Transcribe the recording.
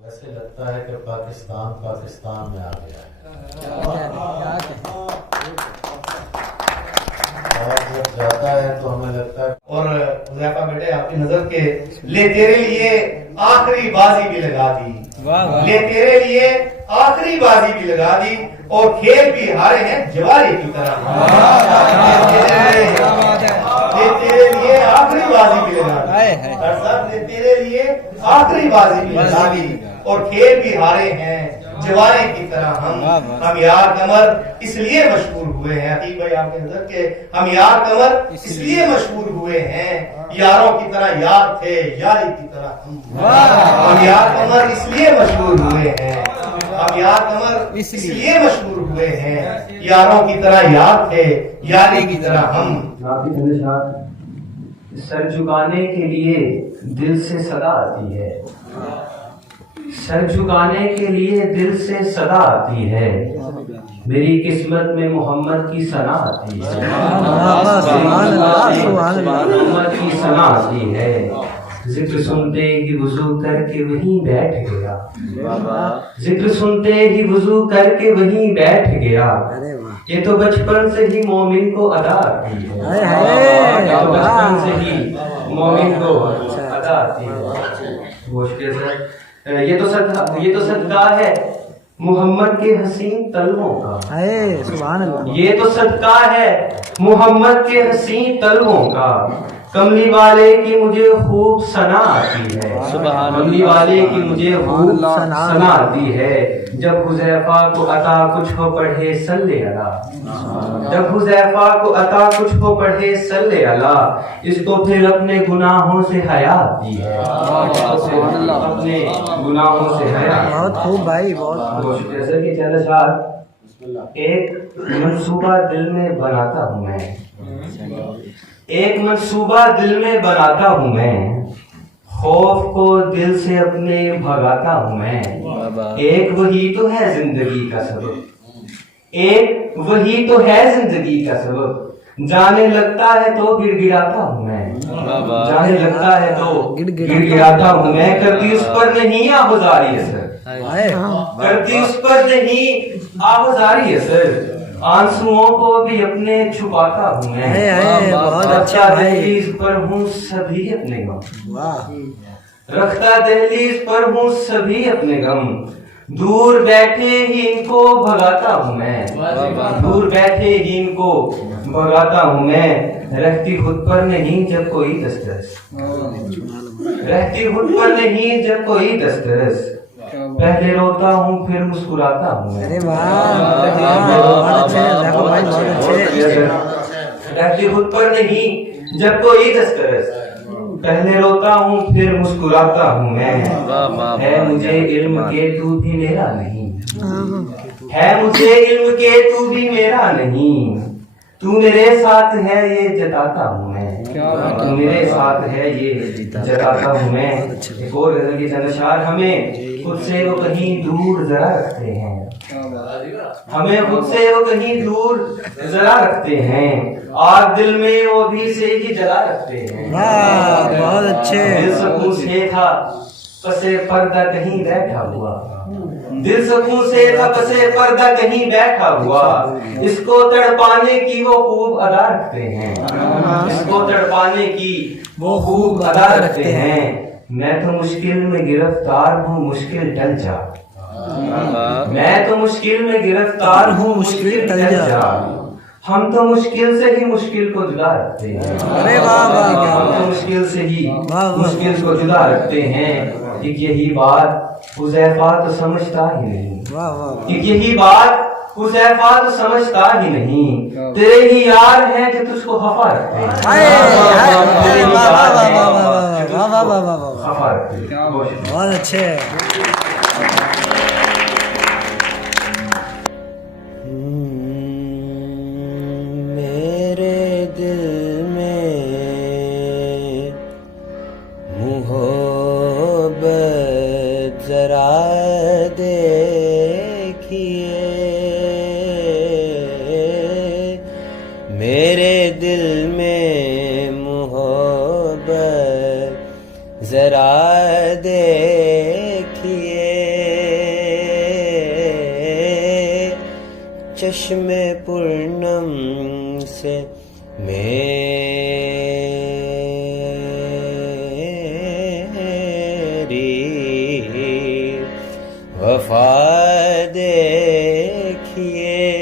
ویسے لگتا ہے کہ پاکستان میں آ گیا ہے، اور جب جاتا ہے تو ہمیں لگتا ہے. اور حذیفہ بیٹے آپ کی نظر کے لے تیرے لیے آخری بازی بھی لگا دی، لے تیرے لیے آخری بازی بھی لگا دی، اور کھیل بھی ہارے ہیں جواری کی طرح. لے تیرے لیے آخری بازی بھی لگا دی، صاحب نے تیرے لیے آخری بازی بھی لگا دی، اور کھیل بھی ہارے ہیں جوارے کی طرح. ہم یار قمر اس لیے مشہور ہوئے ہیں، عتیق بھائی آپ کے نظر کے، ہم یار قمر اس لیے مشہور ہوئے ہیں، یاروں کی طرح یار تھے یاری کی طرح ہم یار قمر اس لیے مشہور ہوئے ہیں، ہم یار قمر اس لیے مشہور ہوئے ہیں، یاروں کی طرح یار تھے یاری کی طرح ہم. سر جھکانے کے لیے دل سے صدا آتی ہے، سر جھکانے کے لیے دل سے صدا آتی ہے، میری قسمت میں محمد کی ثنا آتی ہے، محمد کی ثنا آتی ہے. ذکر سنتے ہی وضو کر کے وہیں بیٹھ گیا، ذکر سنتے ہی وضو کر کے وہیں بیٹھ گیا، یہ تو بچپن سے ہی مومن کو ادا آتی ہے، یہ تو بچپن سے ہی مومن کو ادا آتی ہے. یہ تو صدقہ ہے محمد کے حسین طلبوں کا، یہ تو صدقہ ہے محمد کے حسین طلبوں کا. کملی والے کی مجھے خوب ثنا آتی ہے، کملی والے کی مجھے خوب ثنا آتی ہے. جب حذیفہ کو عطا کچھ ہو پڑھے صلی اللہ، جب حذیفہ کو عطا کچھ ہو پڑھے صلی اللہ، اس کو پھر اپنے گناہوں سے حیا آتی ہے، اپنے گناہوں سے حیا. بہت خوب بھائی، بہت. جیسے کہ چند اشعار. ایک منصوبہ دل میں بناتا ہوں میں، ایک منصوبہ دل میں بناتا ہوں میں، خوف کو دل سے اپنے بھگاتا ہوں میں. ایک وہی تو ہے زندگی کا سبب، ایک وہی تو ہے زندگی کا سبب، جانے لگتا ہے تو گڑ گڑاتا ہوں میں، جانے لگتا ہے تو گڑ گڑاتا ہوں میں. کرتی اس پر نہیں آہوزاری اثر، کرتی اس پر نہیں آہوزاری اثر، آنسوؤں کو بھی اپنے چھپاتا ہوں میں. بہت اچھا دہلیز پر ہوں سبھی اپنے غم، رکھتا دہلیز پر ہوں سبھی اپنے غم، دور بیٹھے ہی ان کو بھگاتا ہوں میں، دور بیٹھے ہی ان کو بھگاتا ہوں میں. رہتی خود پر نہیں جب کوئی دسترس، رہتی خود پر نہیں جب کوئی دسترس، پہلے روتا ہوں پھر مسکراتا ہوں میں. رہتی خود پر نہیں جب کوئی دسترس، پہلے روتا ہوں پھر مسکراتا ہوں میں. ہے مجھے علم کہ تو بھی میرا نہیں، ہے مجھے علم کہ تو بھی میرا نہیں، تو میرے ساتھ ہے یہ جتاتا ہوں میں، تو میرے ساتھ ہے یہ جتاتا ہوں میں. ایک اور غزل کی چند اشعار. ہمیں خود سے وہ کہیں دور ذرا رکھتے ہیں، ہمیں خود سے وہ کہیں دور ذرا رکھتے ہیں، آگ دل میں وہ بھی سے ہی جلا رکھتے ہیں. بہت اچھے. دل سکون سے تھا پسے پردہ کہیں بیٹھا ہوا، دل سکون سے تھا پسے پردہ کہیں بیٹھا ہوا، اس کو تڑپانے کی وہ خوب ادا رکھتے ہیں، اس کو تڑپانے کی وہ خوب ادا رکھتے ہیں. میں تو مشکل میں گرفتار ہوں مشکل ٹل جا، میں تو مشکل میں گرفتار ہوں مشکل ٹل جا، ہم تو مشکل سے ہی مشکل کو جدا رکھتے ہیں، ہم تو مشکل سے ہی مشکل کو جدا رکھتے ہیں. ایک یہی بات حذیفہ تو سمجھتا ہی نہیں، ایک یہی بات حذیفہ تو سمجھتا ہی نہیں، تیرے ہی یار ہیں جو تجھ کو خفا رکھتے ہیں، خفا رکھتے ہیں. بہت اچھے. میرے دل میں محبت ذرا دیکھیے، میرے دل میں محبت ذرا دیکھیے، چشم پورنم سے میری وفا دیکھیے